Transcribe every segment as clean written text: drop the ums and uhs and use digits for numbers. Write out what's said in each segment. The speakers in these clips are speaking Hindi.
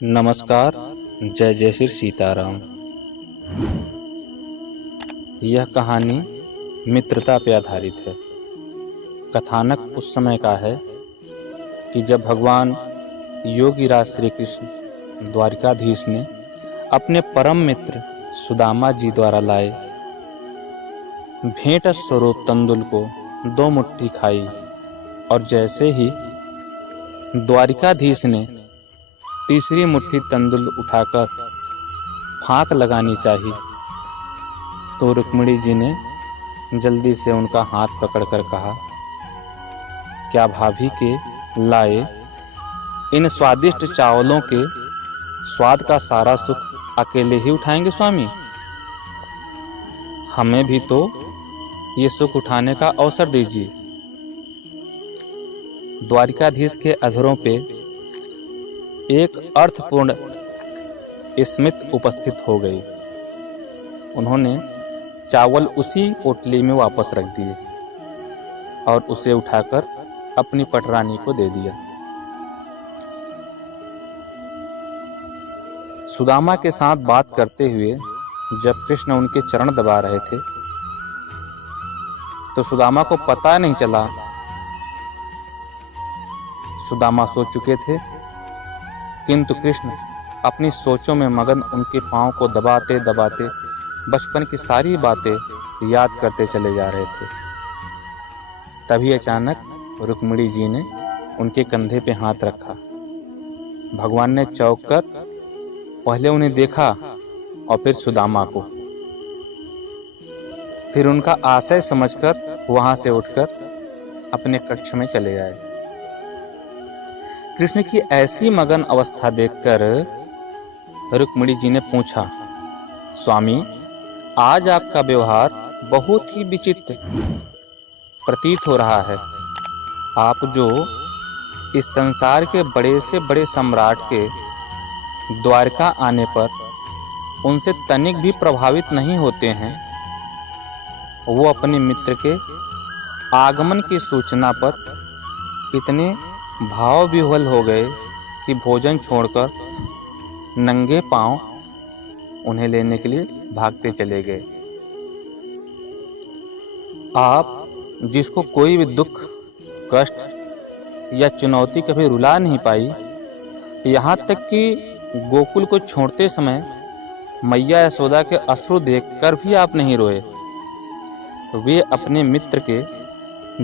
नमस्कार। जय जय श्री सीताराम। यह कहानी मित्रता पर आधारित है। कथानक उस समय का है कि जब भगवान योगीराज श्री कृष्ण द्वारिकाधीश ने अपने परम मित्र सुदामा जी द्वारा लाए भेंट स्वरूप तंदुल को 2 मुट्ठी खाई और जैसे ही द्वारिकाधीश ने तीसरी मुट्ठी तंदुल उठाकर फांक लगानी चाहिए तो रुक्मिणी जी ने जल्दी से उनका हाथ पकड़कर कहा, क्या भाभी के लाए इन स्वादिष्ट चावलों के स्वाद का सारा सुख अकेले ही उठाएंगे स्वामी? हमें भी तो ये सुख उठाने का अवसर दीजिए। द्वारिकाधीश के अधरों पे एक अर्थपूर्ण स्मित उपस्थित हो गई। उन्होंने चावल उसी पोटली में वापस रख दिए और उसे उठाकर अपनी पटरानी को दे दिया। सुदामा के साथ बात करते हुए जब कृष्ण उनके चरण दबा रहे थे तो सुदामा को पता नहीं चला। सुदामा सो चुके थे, किंतु कृष्ण अपनी सोचों में मगन उनके पांव को दबाते दबाते बचपन की सारी बातें याद करते चले जा रहे थे। तभी अचानक रुक्मिणी जी ने उनके कंधे पे हाथ रखा। भगवान ने चौंक कर पहले उन्हें देखा और फिर सुदामा को। फिर उनका आशय समझकर वहां से उठकर अपने कक्ष में चले आए। कृष्ण की ऐसी मगन अवस्था देखकर रुक्मिणी जी ने पूछा, स्वामी, आज आपका व्यवहार बहुत ही विचित्र प्रतीत हो रहा है। आप जो इस संसार के बड़े से बड़े सम्राट के द्वारका आने पर उनसे तनिक भी प्रभावित नहीं होते हैं, वो अपने मित्र के आगमन की सूचना पर इतने भाव विह्वल हो गए कि भोजन छोड़कर नंगे पांव उन्हें लेने के लिए भागते चले गए। आप जिसको कोई भी दुख, कष्ट या चुनौती कभी रुला नहीं पाई, यहाँ तक कि गोकुल को छोड़ते समय मैया यशोदा के अश्रु देखकर भी आप नहीं रोए। वे अपने मित्र के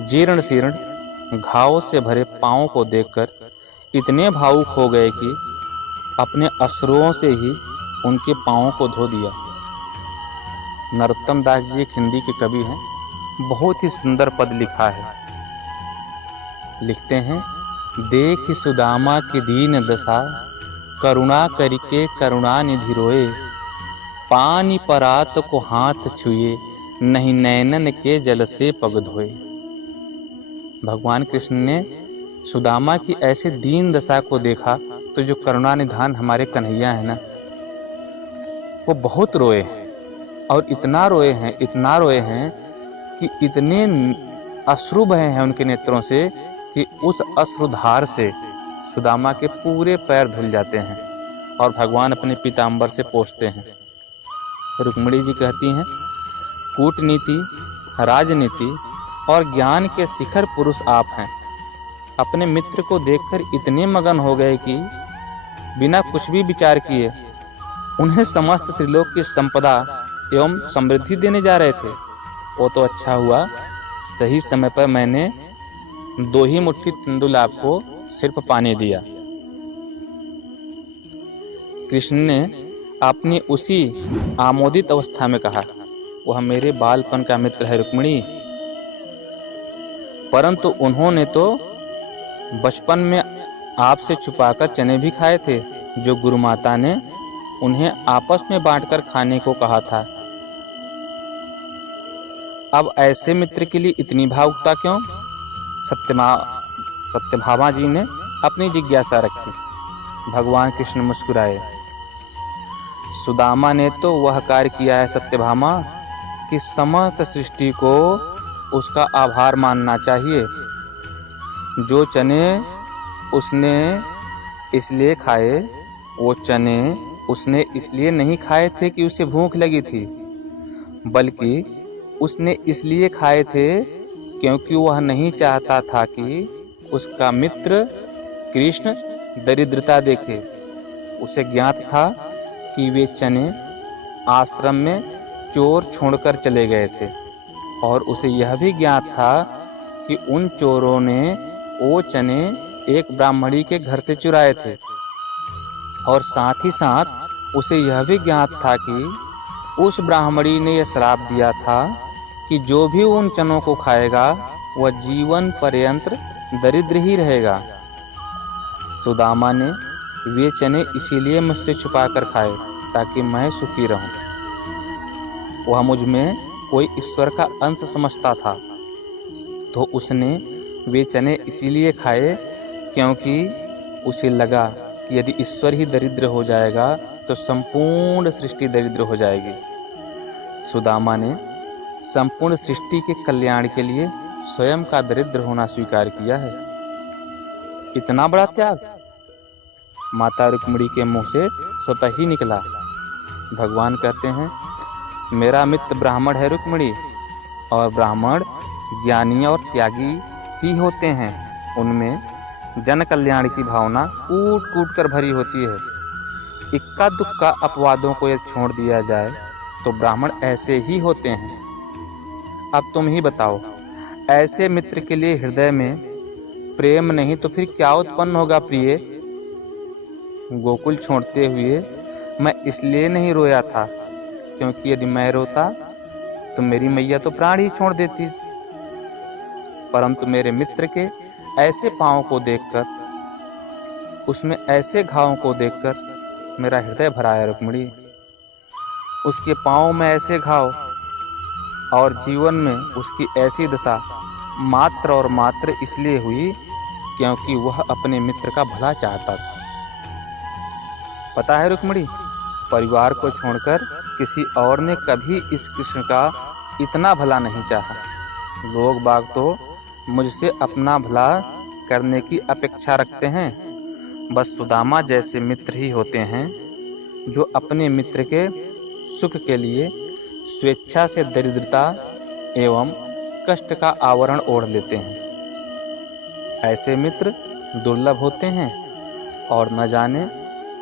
जीर्ण शीर्ण घाव से भरे पांवों को देखकर इतने भावुक हो गए कि अपने अश्रुओं से ही उनके पांवों को धो दिया। नरोत्तम दास जी एक हिंदी के कवि हैं। बहुत ही सुंदर पद लिखा है। लिखते हैं, देख सुदामा की दीन दशा, करुणा करके करुणा निधि रोए, पानी परात को हाथ छुए, नहीं नैनन के जल से पग धोए। भगवान कृष्ण ने सुदामा की ऐसे दीन दशा को देखा तो जो करुणा निधान हमारे कन्हैया है ना, वो बहुत रोए हैं और इतना रोए हैं कि इतने अश्रु बहे हैं उनके नेत्रों से कि उस अश्रुधार से सुदामा के पूरे पैर धुल जाते हैं और भगवान अपने पीतांबर से पोंछते हैं। रुक्मिणी जी कहती हैं, कूटनीति, राजनीति और ज्ञान के शिखर पुरुष आप हैं। अपने मित्र को देखकर इतने मगन हो गए कि बिना कुछ भी विचार किए उन्हें समस्त त्रिलोक की संपदा एवं समृद्धि देने जा रहे थे। वो तो अच्छा हुआ, सही समय पर मैंने 2 ही मुट्ठी तंदुल आपको सिर्फ पानी दिया। कृष्ण ने अपनी उसी आमोदित अवस्था में कहा, वह मेरे बालपन का मित्र है रुक्मिणी, परंतु उन्होंने तो बचपन में आपसे छुपाकर चने भी खाए थे जो गुरुमाता ने उन्हें आपस में बांटकर खाने को कहा था। अब ऐसे मित्र के लिए इतनी भावुकता क्यों? सत्यभामा जी ने अपनी जिज्ञासा रखी। भगवान कृष्ण मुस्कुराए। सुदामा ने तो वह कार्य किया है सत्यभामा कि समस्त सृष्टि को उसका आभार मानना चाहिए। जो चने उसने इसलिए खाए वो चने उसने इसलिए नहीं खाए थे कि उसे भूख लगी थी, बल्कि उसने इसलिए खाए थे क्योंकि वह नहीं चाहता था कि उसका मित्र कृष्ण दरिद्रता देखे। उसे ज्ञात था कि वे चने आश्रम में चोर छोड़कर चले गए थे, और उसे यह भी ज्ञात था कि उन चोरों ने वो चने एक ब्राह्मणी के घर से चुराए थे, और साथ ही साथ उसे यह भी ज्ञात था कि उस ब्राह्मणी ने यह श्राप दिया था कि जो भी उन चनों को खाएगा वह जीवन पर्यंत दरिद्र ही रहेगा। सुदामा ने वे चने इसीलिए मुझसे छुपाकर खाए ताकि मैं सुखी रहूं। वह मुझ में कोई ईश्वर का अंश समझता था, तो उसने वे चने इसीलिए खाए क्योंकि उसे लगा कि यदि ईश्वर ही दरिद्र हो जाएगा तो संपूर्ण सृष्टि दरिद्र हो जाएगी। सुदामा ने संपूर्ण सृष्टि के कल्याण के लिए स्वयं का दरिद्र होना स्वीकार किया है। इतना बड़ा त्याग माता रुक्मिणी के मुंह से स्वतः ही निकला। भगवान कहते हैं, मेरा मित्र ब्राह्मण है रुक्मिणी, और ब्राह्मण ज्ञानी और त्यागी ही होते हैं। उनमें जन कल्याण की भावना कूट कूट कर भरी होती है। इक्का दुक्का अपवादों को यदि छोड़ दिया जाए तो ब्राह्मण ऐसे ही होते हैं। अब तुम ही बताओ, ऐसे मित्र के लिए हृदय में प्रेम नहीं तो फिर क्या उत्पन्न होगा प्रिय? गोकुल छोड़ते हुए मैं इसलिए नहीं रोया था क्योंकि यदि मैं रोता तो मेरी मैया तो प्राण ही छोड़ देती, परंतु मेरे मित्र के ऐसे पांव को देखकर, उसमें ऐसे घावों को देखकर मेरा हृदय भरा है रुक्मिणी। उसके पांव में ऐसे घाव और जीवन में उसकी ऐसी दशा मात्र और मात्र इसलिए हुई क्योंकि वह अपने मित्र का भला चाहता था। पता है रुक्मिणी, परिवार को छोड़कर किसी और ने कभी इस कृष्ण का इतना भला नहीं चाहा। लोग बाग तो मुझसे अपना भला करने की अपेक्षा रखते हैं। बस सुदामा जैसे मित्र ही होते हैं जो अपने मित्र के सुख के लिए स्वेच्छा से दरिद्रता एवं कष्ट का आवरण ओढ़ लेते हैं। ऐसे मित्र दुर्लभ होते हैं और न जाने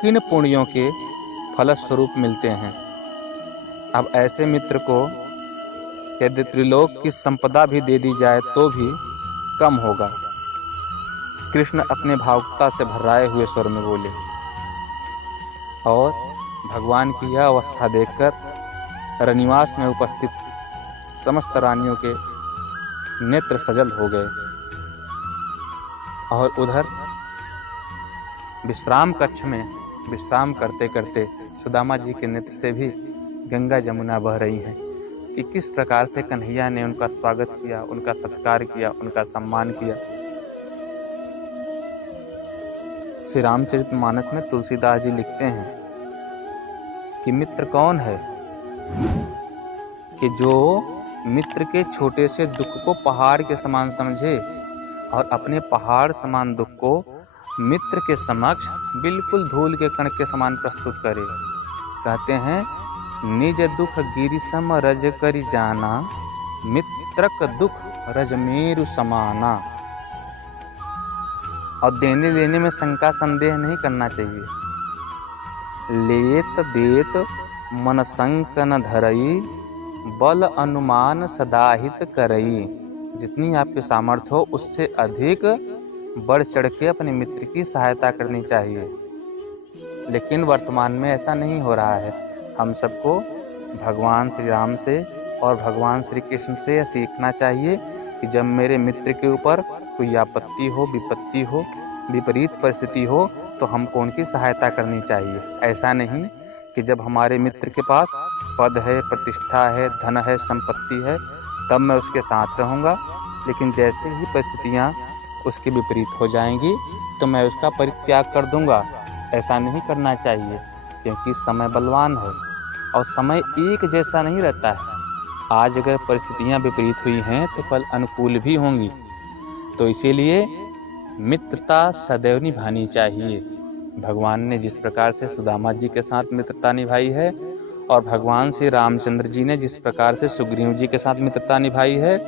किन पुण्यों के फलस्वरूप मिलते हैं। अब ऐसे मित्र को यदि त्रिलोक की संपदा भी दे दी जाए तो भी कम होगा। कृष्ण अपने भावुकता से भर्राए हुए स्वर में बोले, और भगवान की यह अवस्था देखकर रनिवास में उपस्थित समस्त रानियों के नेत्र सजल हो गए। और उधर विश्राम कक्ष में विश्राम करते करते सुदामा जी के नेत्र से भी गंगा जमुना बह रही हैं कि किस प्रकार से कन्हैया ने उनका स्वागत किया, उनका सत्कार किया, उनका सम्मान किया। श्री रामचरितमानस में तुलसीदास जी लिखते हैं कि मित्र कौन है कि जो मित्र के छोटे से दुख को पहाड़ के समान समझे और अपने पहाड़ समान दुख को मित्र के समक्ष बिल्कुल धूल के कण के समान प्रस्तुत करे। कहते हैं, निज दुख गिरिसम रज करि जाना, मित्रक दुख रजमेरु समाना। और देने लेने में शंका संदेह नहीं करना चाहिए। लेत देत मन संक न धरई, बल अनुमान सदाहित करई। जितनी आपकी सामर्थ्य हो उससे अधिक बढ़ चढ़ के अपने मित्र की सहायता करनी चाहिए। लेकिन वर्तमान में ऐसा नहीं हो रहा है। हम सबको भगवान श्री राम से और भगवान श्री कृष्ण से यह सीखना चाहिए कि जब मेरे मित्र के ऊपर कोई आपत्ति हो, विपत्ति हो, विपरीत परिस्थिति हो तो हमको उनकी सहायता करनी चाहिए। ऐसा नहीं कि जब हमारे मित्र के पास पद है, प्रतिष्ठा है, धन है, संपत्ति है तब मैं उसके साथ रहूँगा, लेकिन जैसे ही परिस्थितियाँ उसके विपरीत हो जाएंगी तो मैं उसका परित्याग कर दूंगा। ऐसा नहीं करना चाहिए, क्योंकि समय बलवान है और समय एक जैसा नहीं रहता है। आज अगर परिस्थितियाँ विपरीत हुई हैं तो कल अनुकूल भी होंगी। तो इसीलिए मित्रता सदैव निभानी चाहिए। भगवान ने जिस प्रकार से सुदामा जी के साथ मित्रता निभाई है और भगवान श्री रामचंद्र जी ने जिस प्रकार से सुग्रीव जी के साथ मित्रता निभाई है,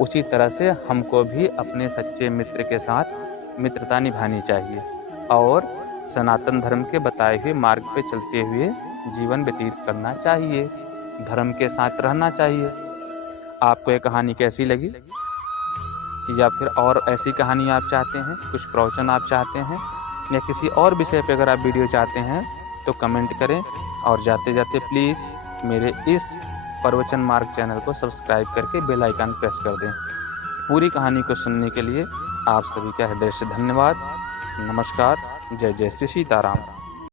उसी तरह से हमको भी अपने सच्चे मित्र के साथ मित्रता निभानी चाहिए और सनातन धर्म के बताए हुए मार्ग पे चलते हुए जीवन व्यतीत करना चाहिए, धर्म के साथ रहना चाहिए। आपको ये कहानी कैसी लगी, या फिर और ऐसी कहानी आप चाहते हैं, कुछ प्रवचन आप चाहते हैं, या किसी और विषय पे अगर आप वीडियो चाहते हैं तो कमेंट करें। और जाते जाते प्लीज़ मेरे इस प्रवचन मार्ग चैनल को सब्सक्राइब करके बेल आइकन प्रेस कर दें। पूरी कहानी को सुनने के लिए आप सभी का हृदय से धन्यवाद। नमस्कार। जय जय श्री सीताराम।